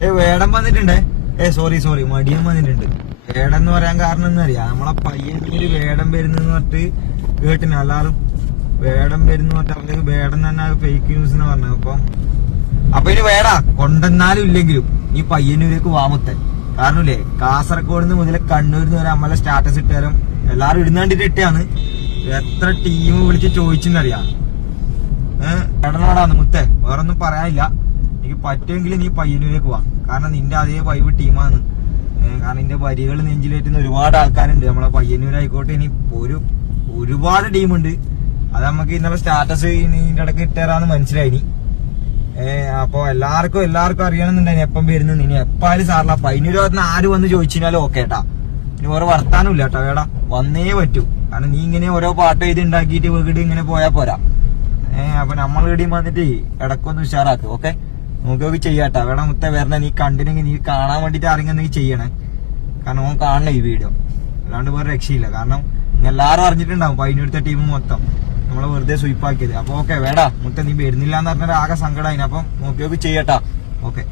വേടൻ വന്നിട്ടുണ്ടേ. Sorry മടിയൻ വന്നിട്ടുണ്ട്. വേടൻ എന്ന് പറയാൻ കാരണം എന്താ അറിയാ, നമ്മളെ പയ്യന്നൂര് വേടൻ വരുന്നെന്ന് പറഞ്ഞിട്ട് കേട്ടിന് എല്ലാരും. വേടൻ വരുന്ന പറഞ്ഞാൽ വേടൻ തന്നെ ഫേക്ക് ന്യൂസ് എന്ന് പറഞ്ഞത്. അപ്പൊ ഇനി വേടാ കൊണ്ടെന്നാലും ഇല്ലെങ്കിലും ഈ പയ്യന്നൂരേക്ക് വാമത്തെ. കാരണല്ലേ, കാസർഗോഡ് നിന്ന് മുതൽ കണ്ണൂരിൽ നിന്ന് വരെ നമ്മളെ സ്റ്റാറ്റസ് ഇട്ടാലും എല്ലാരും ഇടുന്നാണ്ടിട്ട് ഇട്ടാണ്. എത്ര ടീം വിളിച്ച് ചോദിച്ചെന്നറിയാം. വേടനോടാന്ന് മുത്തേ, വേറൊന്നും പറയാനില്ല. എനിക്ക് പറ്റുമെങ്കിൽ നീ പയ്യന്നൂരേക്ക് പോവാ. കാരണം നിന്റെ അതേ വൈബ് ടീമാണ്. കാരണം നിന്റെ വരികൾ നെഞ്ചിലേറ്റുന്ന ഒരുപാട് ആൾക്കാരുണ്ട്. നമ്മളെ പയ്യന്നൂരായിക്കോട്ടെ, ഇനി ഒരുപാട് ടീമുണ്ട്. അത് നമുക്ക് ഇന്നലെ സ്റ്റാറ്റസ് ഇതിന്റെ ഇടയ്ക്ക് ഇട്ടേരാന്ന് മനസ്സിലായി. അപ്പൊ എല്ലാവർക്കും അറിയണമെന്നുണ്ടായി എപ്പം വരുന്നത്. ഇനി എപ്പാലും സാറില്ല പയ്യന്നൂര് പറഞ്ഞ ആര് വന്ന് ചോദിച്ചാലും ഓക്കെ ട്ടാ. ഇനി വേറെ വർത്താനം ഇല്ല കേട്ടോ. വേടാ വന്നേ പറ്റൂ. കാരണം നീ ഇങ്ങനെ ഓരോ പാട്ട് എഴുതി ഉണ്ടാക്കിയിട്ട് വീട് ഇങ്ങനെ പോയാ പോരാ. അപ്പൊ നമ്മൾ ഇവിടെയും വന്നിട്ട് ഇടക്കൊന്ന് ഉഷാറാക്കും. ഓക്കെ, നമുക്കൊക്കെ ചെയ്യാട്ടാ. വേടാ മുത്ത വരണ, നീ കണ്ടിനെങ്കിൽ നീ കാണാൻ വേണ്ടിട്ട് ആരെങ്കിലും ചെയ്യണേ. കാരണം ഓൻ കാണണേ ഈ വീഡിയോ, അല്ലാണ്ട് വേറെ രക്ഷയില്ല. കാരണം എല്ലാരും അറിഞ്ഞിട്ടുണ്ടാവും പയ്യന്നൂരത്തെ ടീം മൊത്തം നമ്മളെ വെറുതെ സ്വീപ്പാക്കിയത്. അപ്പൊ ഓക്കെ വേടാ മുത്ത, നീ വരുന്നില്ല എന്ന് പറഞ്ഞാൽ ആകെ സങ്കടമായി. അപ്പം നോക്കിയൊക്കെ ചെയ്യട്ടാ. ഓക്കെ.